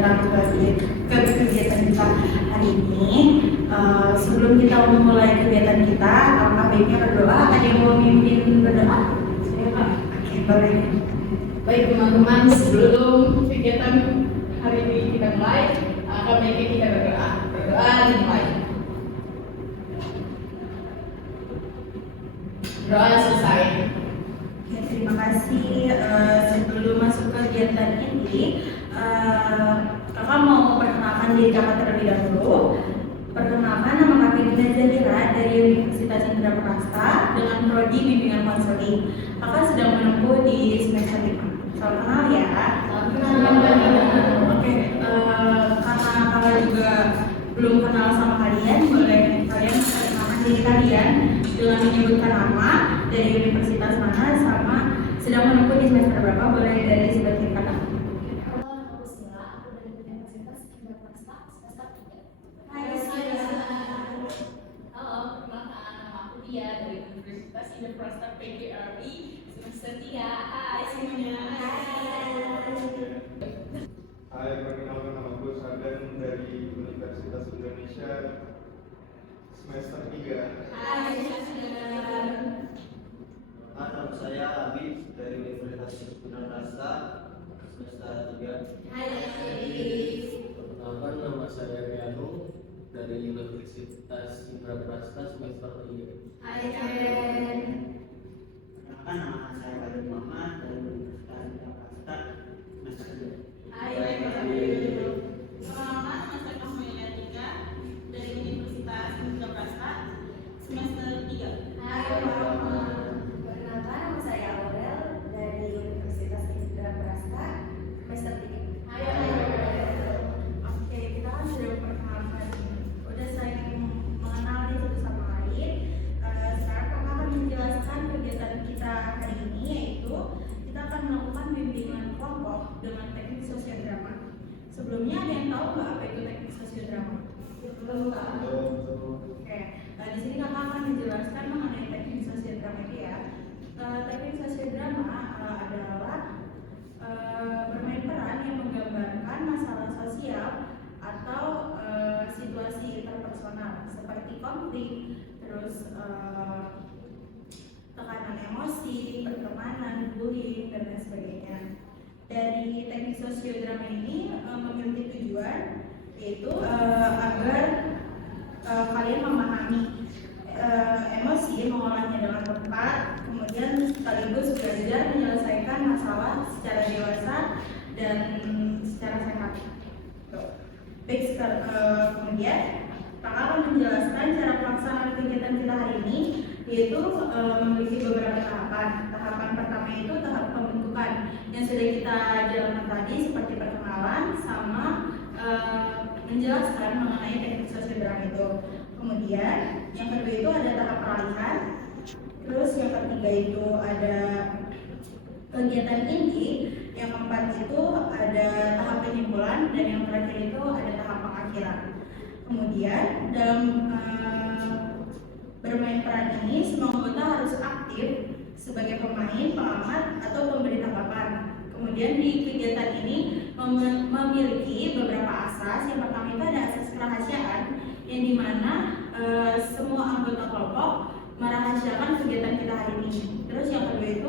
datang ke kegiatan kita hari ini. Sebelum kita memulai kegiatan kita, alangkah baiknya berdoa. Ada yang mau memimpin berdoa? Saya Pak. Oke, boleh. Baik teman-teman, sebelum kegiatan hari ini kita mulai, alangkah baiknya kita berdoa. Berdoa dimulai. Doa selesai. Ya, terima kasih. Sebelum masuk ke kegiatan ini, kakak mau perkenalkan diri kakak terlebih dahulu. Perkenalkan, nama kakak Dina Zahira dari Universitas Indraprasta dengan prodi bimbingan konseling. Kakak sedang menempuh di semester 5. Salam kenal ya. Salam kenal. Oke, karena kakak juga belum kenal sama kalian, boleh kalian perkenalkan diri kalian dengan menyebutkan nama, dari universitas mana, sama sedang menempuh di semester berapa. Boleh dari sebagian kakak. Halo, nama aku Sila, aku dari Universitas Indraprasta semester 3. Hai Sila. Halo, perkenalkan nama aku Dia dari Universitas Indraprasta PGRI semester 3. Hai semuanya. Hai, perkenalkan nama gue Sardan dari Universitas Indonesia semester 3. Hai semuanya. Nama saya Habib dari Universitas Indonesia semester 3. Perkenalkan, nama saya Riano dari Universitas Indraprasta semester 3. Hai Karen. Perkenalkan, nama saya Wahid Muhammad dari Universitas Indonesia semester 3. Hai Perkenalkan, nama saya Kamelia Tika dari Universitas Indraprasta semester 3. Perkenalkan, nama saya Aurel dari Universitas Indraprasta semester 3. Oke, kita kan sudah perkenalkan, udah saling mengenal nih satu sama lain. Sekarang kakak akan menjelaskan kegiatan kita hari ini, yaitu kita akan melakukan bimbingan kelompok dengan teknik sosiodrama. Sebelumnya ada yang tahu nggak apa itu teknik sosiodrama? Belum Kak? Oke, di sini kakak akan menjelaskan mengenai teknik sosiodrama itu ya. Teknik sosiodrama adalah bermain peran yang menggambarkan masalah sosial atau situasi interpersonal seperti konflik, terus tekanan emosi, pertemanan, bullying, dan lain sebagainya. Dari teknik sosiodrama ini memiliki tujuan yaitu agar kalian memahami emosi, mengolahnya dengan tepat, kemudian sekaligus belajar menyelesaikan masalah secara dewasa dan secara sehat. Baik, kemudian kakak akan menjelaskan cara pelaksanaan kegiatan kita hari ini, yaitu memiliki beberapa tahapan. Tahapan pertama itu tahap pembentukan yang sudah kita jalankan tadi, seperti perkenalan sama menjelaskan mengenai teknik sosiodrama itu. Kemudian yang kedua itu ada tahap peralihan. Terus yang ketiga itu ada kegiatan inti. Yang keempat itu ada tahap penyimpulan, dan yang terakhir itu ada tahap pengakhiran. Kemudian dalam bermain peran ini, semua anggota harus aktif sebagai pemain, pengamat, atau pemberi tanggapan. Kemudian di kegiatan ini memiliki beberapa asas. Yang pertama itu ada asas kerahasiaan, yang dimana semua anggota kelompok merahasiakan kegiatan kita hari ini. Terus yang kedua itu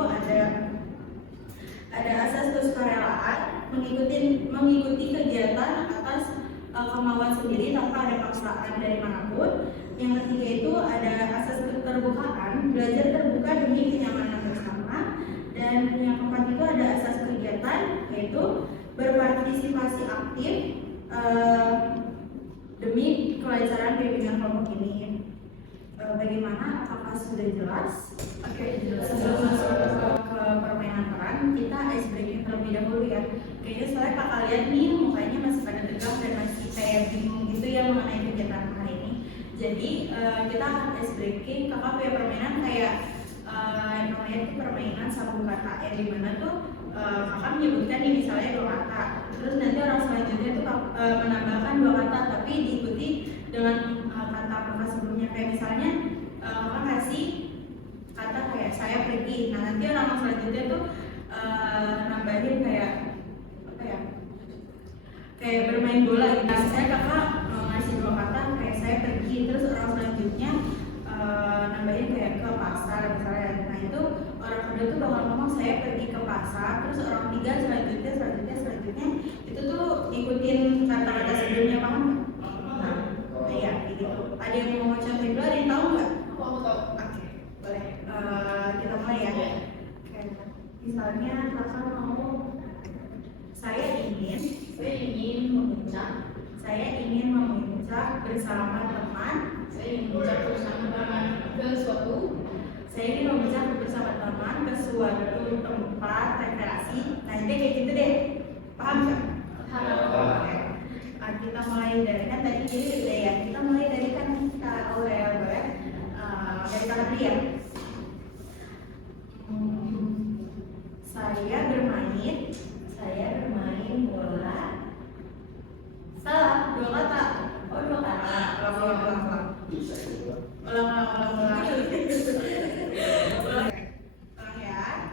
ada asas kesukarelaan, mengikuti kegiatan atas kemauan sendiri tanpa ada paksaan dari manapun. Yang ketiga itu ada asas keterbukaan, belajar terbuka demi kenyamanan bersama. Dan yang keempat itu ada asas kegiatan, yaitu berpartisipasi aktif demi kelancaran bimbingan kelompok ini. Bagaimana? Apakah sudah jelas? Oke, sebelum masuk ke permainan peran, kita ice breaking terlebih dahulu ya. Kayaknya soalnya kakak lihat nih mukanya masih pada tegang dan masih kayak bingung gitu ya mengenai kegiatan hari ini. Jadi kita akan ice breaking. Kakak punya permainan kayak namanya itu permainan sambung kata, yang dimana tuh kakak menyebutkan nih misalnya 2 kata, terus nanti orang selanjutnya tuh menambahkan 2 kata tapi diikuti dengan kata sebelumnya. Kayak misalnya kakak kasih kata kayak saya pergi, nah nanti orang selanjutnya tuh nambahin kayak apa ya, kayak bermain bola gitu. Nah, saya kakak ngasih 2 kata kayak saya pergi, terus orang selanjutnya nambahin kayak ke pasar misalnya. Nah itu orang kedua tuh bakal ngomong saya pergi ke pasar, terus orang ketiga selanjutnya itu tuh ikutin kata-kata sebelumnya, paham? Nah, iya kayak gitu. Ada yang mau contohin dulu, ada yang tahu nggak? Aku tahu. Oke, boleh. Kita mulai ya. Oke. Misalnya kakak mau saya ingin memuncak bersama teman. Saya ingin memuncak bersama teman ke suatu Saya ingin memuncak bersama teman ke suatu tempat rekreasi. Nah ini kayak gitu deh, paham nggak? Oke. Kita mulai dari kan tadi jadi udah ya. Kita mulai dari kan kita Aurel boleh dari kakak dulu ya. Saya bermain bola. Salah, 2 kata. Oh 2 kata. Ulang. Bisa juga. Ulang ya.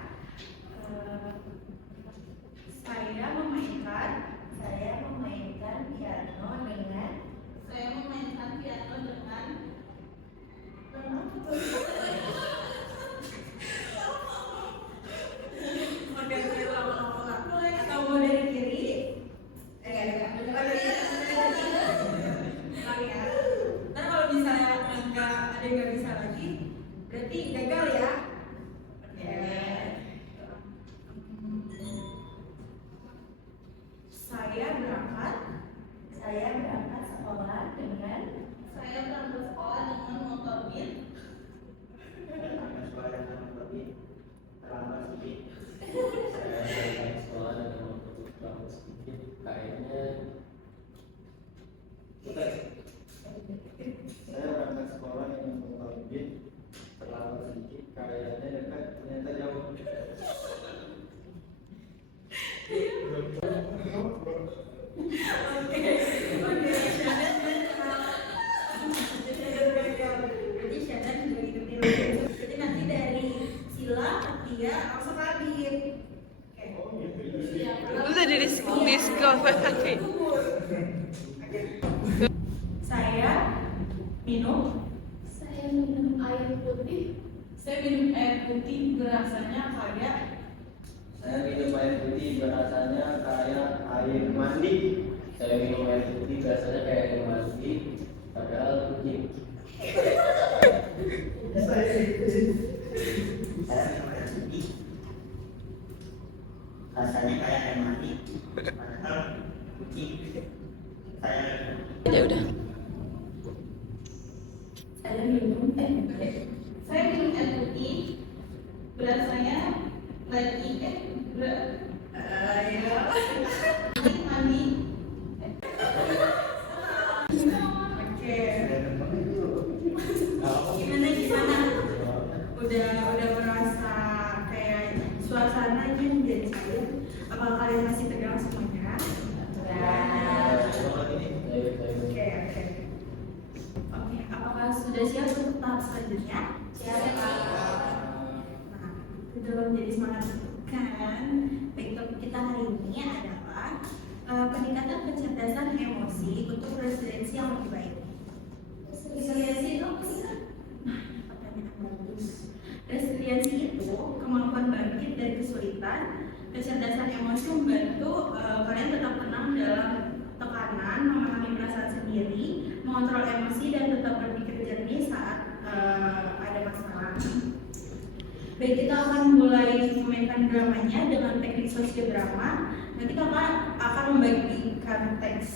Saya memainkan piano dengan Oke, saya ulang. Atau mau dari kiri? Ulang ya. Ntar kalau misalnya ada yang nggak bisa lagi, berarti gagal ya. Oke. Saya berangkat sekolah dengan motor bin. Karena sekolah yang sama tapi terlambat sedikit. Saya berangkat sekolah dengan waktu terlambat sedikit. Kayaknya kita Saya berangkat sekolah dengan motor bin, terlambat sedikit, kayaknya dekat, ternyata jauh. Berarti Shannon juga ikutin. Jadi nanti dari Sila, Tia, langsung Radit. Udah di diskualifikasi. Saya minum Saya minum air putih berasanya kayak Saya minum air putih rasanya kayak air mandi. Saya minum air putih rasanya kayak air mandi, padahal kucing. Saya minum air putih rasanya kayak air mandi padahal kucing. Ya udah. saya minum air putih berasanya lagi mandi. Oke. Gimana? Udah merasa kayak suasananya jadi cair? Apakah kalian masih tegang semuanya? Oke. Oke, apakah sudah siap untuk tahap selanjutnya? Siap. Nah, itu jadi semangat kan? Baik, topik kita hari ini adalah peningkatan kecerdasan emosi untuk resiliensi yang lebih baik. Resiliensi itu apa sih? Nah, pertanyaan bagus. Resiliensi itu kemampuan bangkit dari kesulitan. Kecerdasan emosi membantu kalian tetap tenang dalam tekanan, memahami perasaan sendiri, mengontrol emosi, dan tetap berpikir jernih saat ada masalah. Baik, kita akan mulai memainkan dramanya dengan teknik sosiodrama. Nanti kakak akan membagikan teks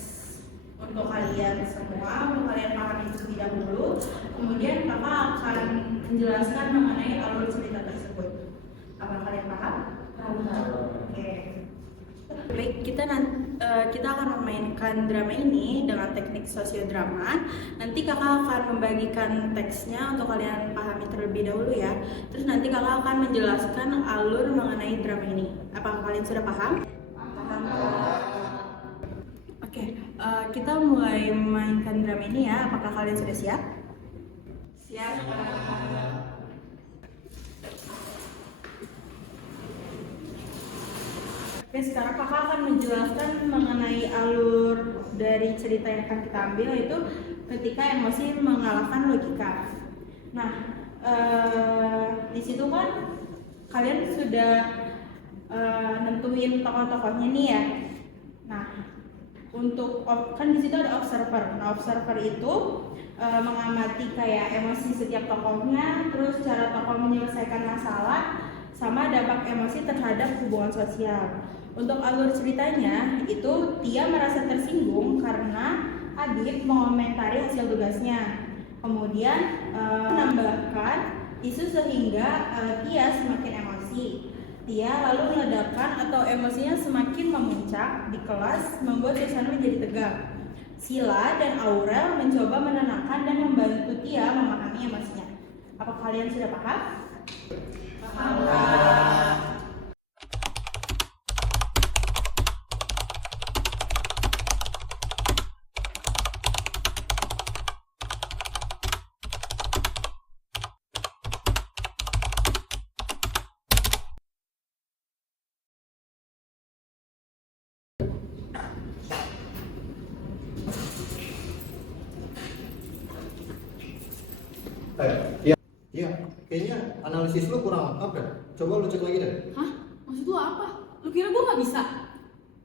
untuk kalian semua, untuk kalian pahami terlebih dahulu. Kemudian kakak akan menjelaskan mengenai alur cerita tersebut. Apa kalian paham? Oke. Baik, kita akan memainkan drama ini dengan teknik sosiodrama. Nanti kakak akan membagikan teksnya untuk kalian pahami terlebih dahulu ya. Terus nanti kakak akan menjelaskan alur mengenai drama ini. Apakah kalian sudah paham? Paham. Oke, kita mulai memainkan drama ini ya. Apakah kalian sudah siap? Siap. Oke, sekarang kakak akan menjelaskan mengenai alur dari cerita yang akan kita ambil yaitu ketika emosi mengalahkan logika. Nah, di situ kan kalian sudah nentuin tokoh-tokohnya nih ya. Nah, untuk kan di situ ada observer. Nah, observer itu mengamati kayak emosi setiap tokohnya, terus cara tokoh menyelesaikan masalah, sama dampak emosi terhadap hubungan sosial. Untuk alur ceritanya itu Tia merasa tersinggung karena Adib mengomentari hasil tugasnya. Kemudian menambahkan isu sehingga Tia semakin emosi. Tia lalu meledakkan atau emosinya semakin memuncak di kelas, membuat suasana menjadi tegang. Sila dan Aurel mencoba menenangkan dan membantu Tia memahami emosinya. Apa kalian sudah paham? Paham. Iya, kayaknya analisis lu kurang lengkap deh. Coba lu cek lagi deh. Hah? Maksud lu apa? Lu kira gue gak bisa?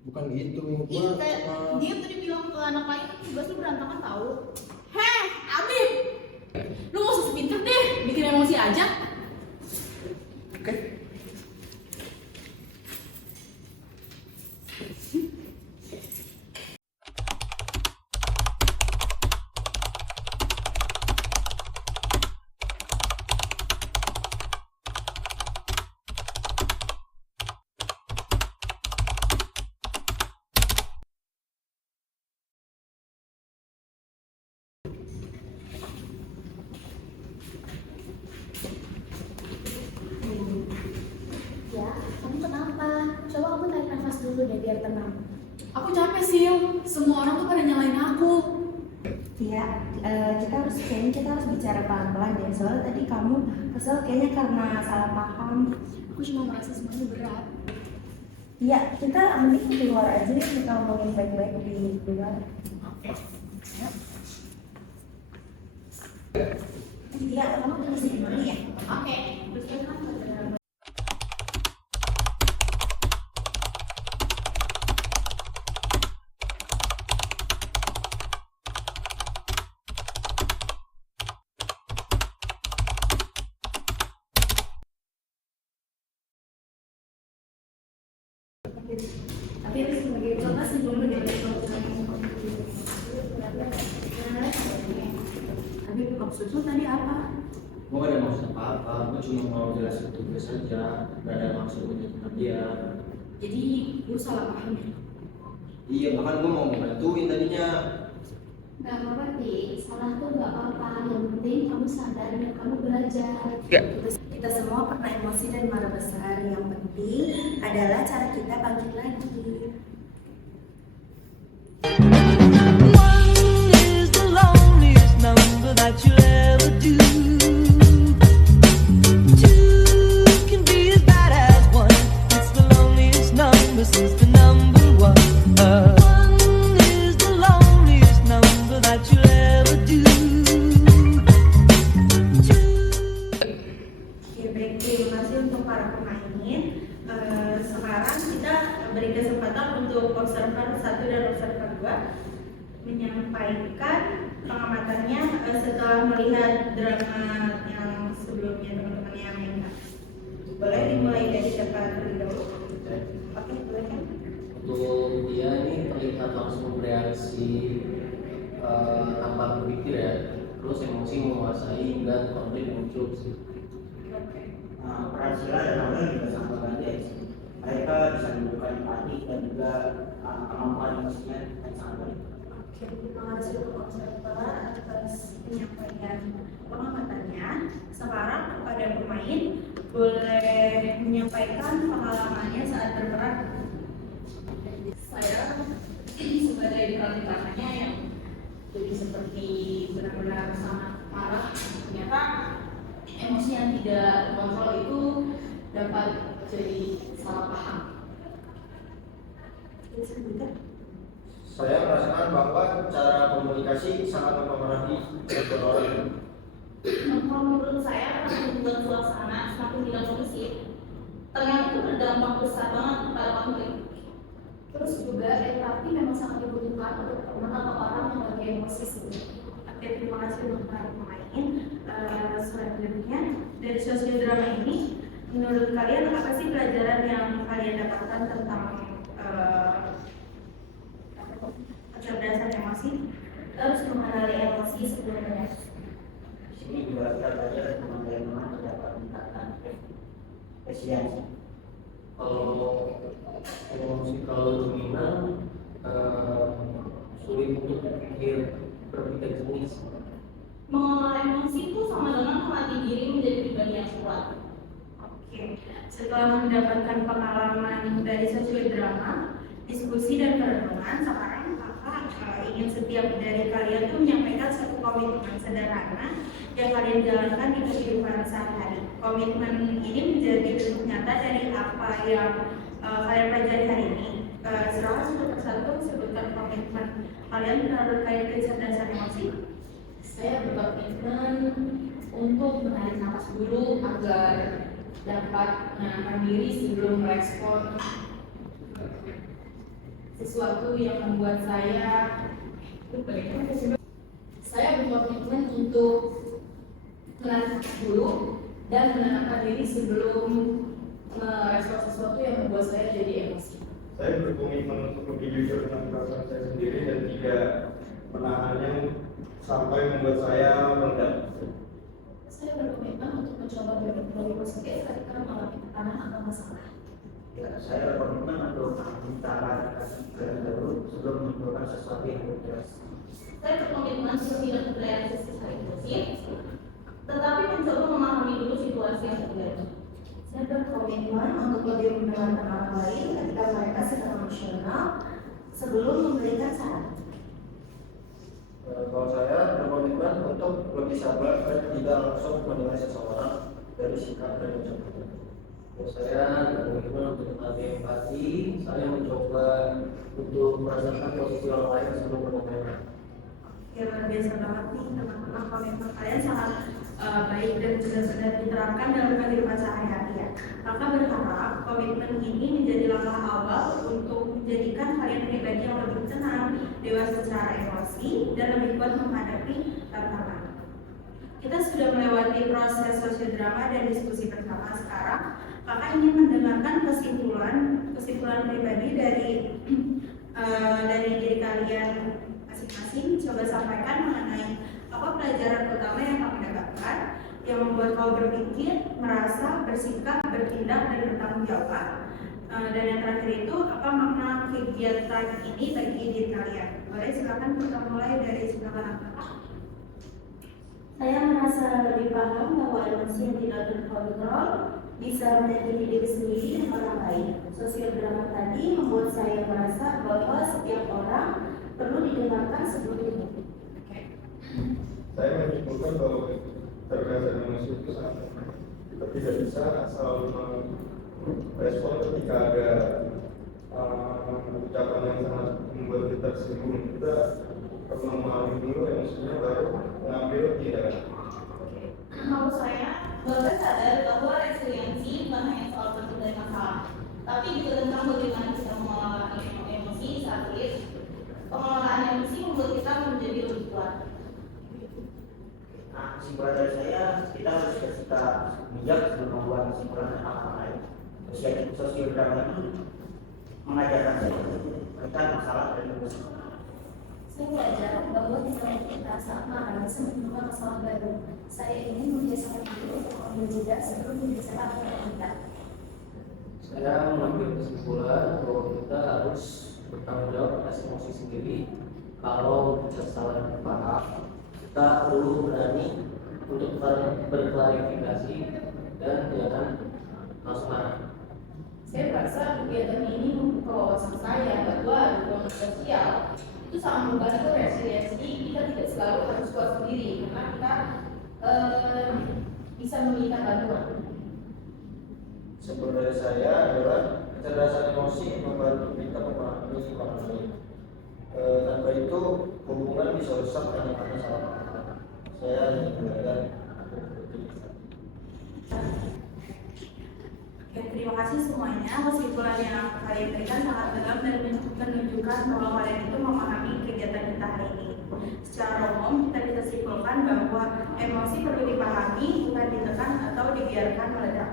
Bukan gitu, Ih, kayak dia tadi bilang ke anak lain tugas lu berantakan tahu. Heh, Abib! Lu gak usah sepinter deh, bikin emosi aja. Oke. Ya, kamu kenapa? Coba kamu tarik nafas dulu deh biar tenang. Aku capek Sil, semua orang tuh pada nyalain aku. Ya, kayaknya kita harus bicara pelan-pelan ya. Soalnya tadi kamu kesel kayaknya karena salah paham. Aku cuma merasa semuanya berat. Iya, kita mending di luar aja ya, kita ngomongin baik-baik di luar. Iya, kamu tunggu sini dulu ya. Oke. Tapi sebagai contoh sebelum Tapi maksud lu tadi apa? Gue gak ada maksud apa-apa, gue cuma mau jelasin tugas saja, gak ada maksud menyakitkan dia. Jadi lu salah paham ya? Iya, bahkan gue mau ngebantuin tadinya. Gak apa-apa sih, salah tuh gak apa-apa. Yang penting kamu sadar dan kamu belajar. Kita semua pernah emosi dan marah besar. Yang penting adalah cara kita bangkit lagi. One is the loneliest number that you'll ever do. Two can be as bad as one. It's the loneliest number since the number one. One is the loneliest number that you'll ever do. Oke, baik, terima kasih untuk para pemain. Sekarang kita beri kesempatan untuk observer 1 dan observer 2 menyampaikan pengamatannya setelah melihat drama yang sebelumnya teman-teman yang mainkan. Boleh dimulai dari siapa terlebih dahulu? Oke, boleh kan? Untuk dia ini terlihat langsung bereaksi tanpa berpikir ya, terus emosi menguasai dan konflik muncul. Pransila dan Aurel juga sangat banyak. Mereka bisa membuka empati dan juga kemampuan emosinya yang sangat baik. Oke, terima kasih untuk observer atas penyampaian pengamatannya. Sekarang kepada pemain boleh menyampaikan pengalamannya saat berperan. Saya sebagai peran utamanya yang jadi seperti benar-benar sangat marah. Ternyata emosi yang tidak kontrol itu dapat jadi salah paham. Saya merasakan bahwa cara komunikasi sangat mempengaruhi respon orang. Kalau menurut saya akan membuat suasana semakin tidak kondusif. Ternyata itu berdampak besar banget pada konflik. Terus juga empati memang sangat dibutuhkan untuk teman atau orang yang lagi emosi sebenarnya. Oke, terima kasih untuk para pemain. Selanjutnya dari sosial drama ini, menurut kalian apa sih pelajaran yang kalian dapatkan tentang kecerdasan emosi? Terus mengenali emosi sebelum bereaksi. Di sini juga kita belajar tentang bagaimana dapat meningkatkan resiliensi. Kalau emosi kalau dominan sulit untuk berpikir jernih. Mengelola emosi itu sama dengan melatih diri menjadi pribadi yang kuat. Oke, setelah mendapatkan pengalaman dari sosial drama, diskusi dan perenungan, sekarang kakak ingin setiap dari kalian tuh menyampaikan satu komitmen sederhana yang kalian jalankan di kehidupan sehari-hari. Komitmen ini menjadi bentuk nyata dari apa yang kalian pelajari hari ini. Silahkan satu persatu sebutkan komitmen kalian terkait kecerdasan emosi. Saya berkomitmen untuk menarik nafas dulu agar dapat menenangkan diri sebelum merespon sesuatu yang membuat saya berkomitmen untuk menarik nafas dulu dan menenangkan diri sebelum merespon sesuatu yang membuat saya jadi emosi. Saya berkomitmen untuk lebih jujur dengan perasaan saya sendiri dan tidak menahannya sampai membuat saya meledak. Saya berkomitmen untuk mencoba berpikir positif ketika mengalami tekanan atau masalah. Ya, saya berkomitmen untuk mencari dulu sebelum menimbulkan sesuatu yang berkeras. Saya berkomitmen untuk tidak bereaksi secara impulsif, tetapi mencoba memahami dulu situasi yang terjadi. Saya berkomitmen untuk lebih mendengarkan orang lain ketika mereka sedang emosional sebelum memberikan saran. Kalau saya berkomitmen untuk lebih sabar dan tidak langsung menilai seseorang dari sikap dan ucapan. Saya berkomitmen untuk melatih empati. Saya mencoba untuk merasakan posisi orang lain sebelum berkomentar. Ya, luar biasa banget nih teman-teman, komitmen kalian sangat baik dan benar-benar diterapkan dalam kehidupan sehari-hari ya. Kakak berharap komitmen ini menjadi langkah awal untuk menjadikan kalian pribadi yang lebih tenang, dewasa secara emosi, dan lebih kuat menghadapi tantangan. Kita sudah melewati proses sosial drama dan diskusi bersama. Sekarang kakak ingin mendengarkan kesimpulan pribadi dari diri kalian masing-masing. Coba sampaikan mengenai apa pelajaran utama yang kamu dapatkan yang membuat kamu berpikir, merasa, bersikap, bertindak, dan bertanggung jawab. Dan yang terakhir itu, apa makna kegiatan ini bagi diri kalian? Boleh silakan kita mulai dari sebelah kakak. Saya merasa lebih paham bahwa emosi yang tidak terkontrol bisa menyakiti diri sendiri dan orang lain. Sosial drama tadi membuat saya merasa bahwa setiap orang perlu didengarkan sebelum dihukum. Saya menyimpulkan bahwa kecerdasan emosi itu sangat penting. Kita tidak bisa asal merespon ketika ada ucapan yang sangat membuat kita tersinggung. Kita perlu memahami dulu emosinya baru mengambil tindakan. Menurut saya, Bapak sadar bahwa resiliensi bukan hanya soal terhindar dari masalah, tapi juga tentang bagaimana kita mengelola emosi saat sulit. Pengelolaan emosi membuat kita menjadi lebih kuat. Nah, kesimpulan dari saya, kita harus bersikap bijak sebelum membuat kesimpulan yang hal lain. Sosial drama ini mengajarkan saya tentang masalah dan emosi. Saya belajar bahwa tidak kita saat marah bisa menimbulkan masalah baru. Saya ingin membiasakan diri untuk mengambil jeda sebelum berbicara dengan kita. Saya mengambil kesimpulan bahwa kita harus bertanggung jawab atas emosi sendiri. Kalau kesalahan paham, kita perlu berani untuk berklarifikasi dan jangan langsung marah. Saya merasa kegiatan ini membuka wawasan saya bahwa dukungan sosial itu sangat membantu resiliensi. Kita tidak selalu harus kuat sendiri karena kita bisa meminta bantuan. Sebelum dari saya adalah kecerdasan emosi membantu kita memahami orang lain. Tanpa itu hubungan bisa rusak hanya karena salah paham. Saya belajar. Oke, terima kasih semuanya. Kesimpulan yang kalian berikan sangat dalam dan menunjukkan bahwa kalian itu memahami kegiatan kita hari ini. Secara umum, kita bisa simpulkan bahwa emosi perlu dipahami, bukan ditekan atau dibiarkan meledak.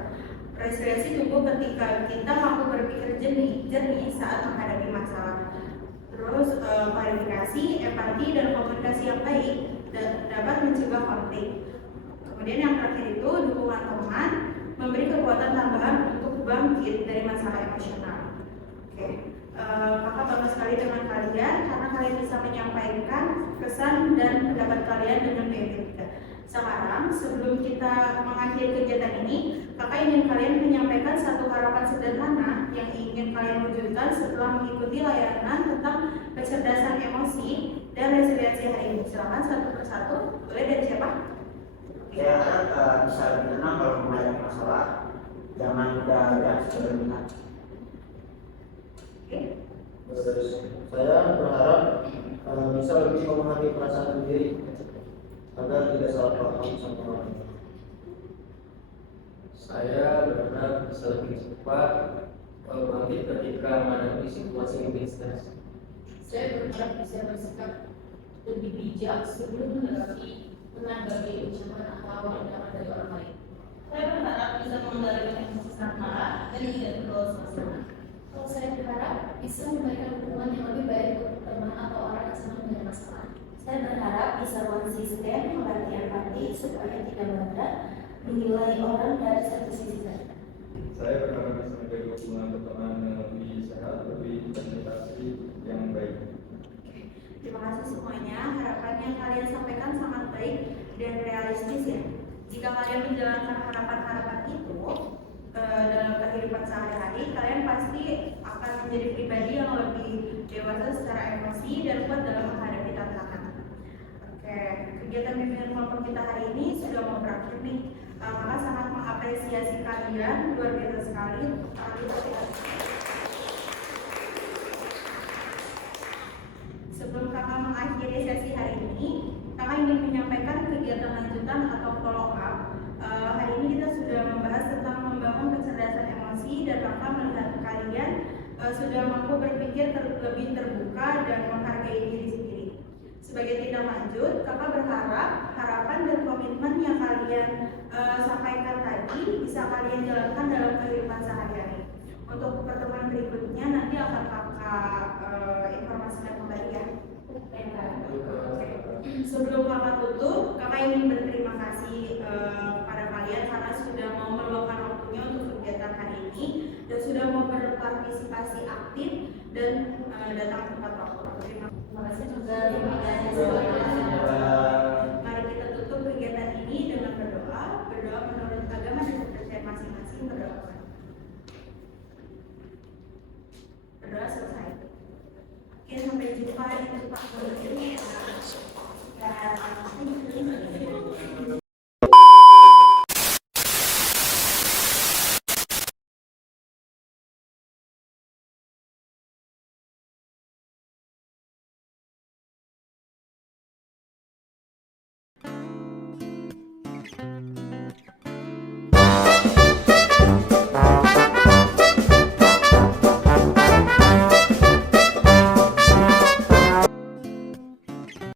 Resiliensi tumbuh ketika kita mampu berpikir jernih saat menghadapi masalah. Terus klarifikasi, empati, dan komunikasi yang baik dapat mencegah konflik. Kemudian yang terakhir itu dukungan teman memberi kekuatan tambahan untuk bangkit dari masalah emosional. Oke, kakak bangga sekali dengan kalian karena kalian bisa menyampaikan kesan dan pendapat kalian dengan baik. Sekarang sebelum kita mengakhiri kegiatan ini, kakak ingin kalian menyampaikan satu harapan sederhana yang ingin kalian wujudkan setelah mengikuti layanan tentang kecerdasan emosi dan resiliensi hari ini. Silakan satu persatu. Boleh dari siapa? Saya harap bisa lebih tenang kalau menghadapi masalah, jangan mudah dan berminat. Oke. Saya berharap bisa lebih memahami perasaan diri agar tidak salah paham sama orang lain. Saya berharap bisa lebih cepat bangkit ketika menghadapi situasi yang stres. Saya berharap bisa bersikap lebih bijak sebelum menanggapi ucapan atau tindakan dari orang lain. Saya berharap bisa mengendalikan emosi saat marah dan tidak terbawa suasana. Kalau saya berharap bisa memberikan hubungan yang lebih baik untuk teman atau orang yang sedang punya masalah. Saya berharap bisa konsisten, melatih empati supaya tidak mudah menilai orang dari satu sisi saja. Saya berharap bisa menjaga hubungan pertemanan yang lebih sehat, lebih komunikasi yang baik. Terima kasih semuanya. Harapan yang kalian sampaikan sangat baik dan realistis ya. Jika kalian menjalankan harapan-harapan itu dalam kehidupan sehari-hari, kalian pasti akan menjadi pribadi yang lebih dewasa secara emosi dan kuat dalam menghadapi tantangan. Oke, kegiatan bimbingan kelompok kita hari ini sudah mau berakhir nih. Kakak sangat mengapresiasi kalian, luar biasa sekali. Sebelum kakak mengakhiri sesi hari ini, kakak ingin menyampaikan kegiatan lanjutan atau follow up. Hari ini kita sudah membahas tentang membangun kecerdasan emosi dan kakak melihat kalian sudah mampu berpikir lebih terbuka dan menghargai diri sendiri. Sebagai tindak lanjut, kakak berharap harapan dan komitmen yang kalian sampaikan tadi bisa kalian jalankan dalam kehidupan sehari-hari. Untuk pertemuan berikutnya nanti akan kakak informasikan kembali ya. Sebelum kakak tutup, kakak ingin berterima kasih pada kalian karena sudah mau meluangkan waktunya untuk kegiatan hari ini dan sudah mau berpartisipasi aktif dan datang tepat waktu. Terima kasih juga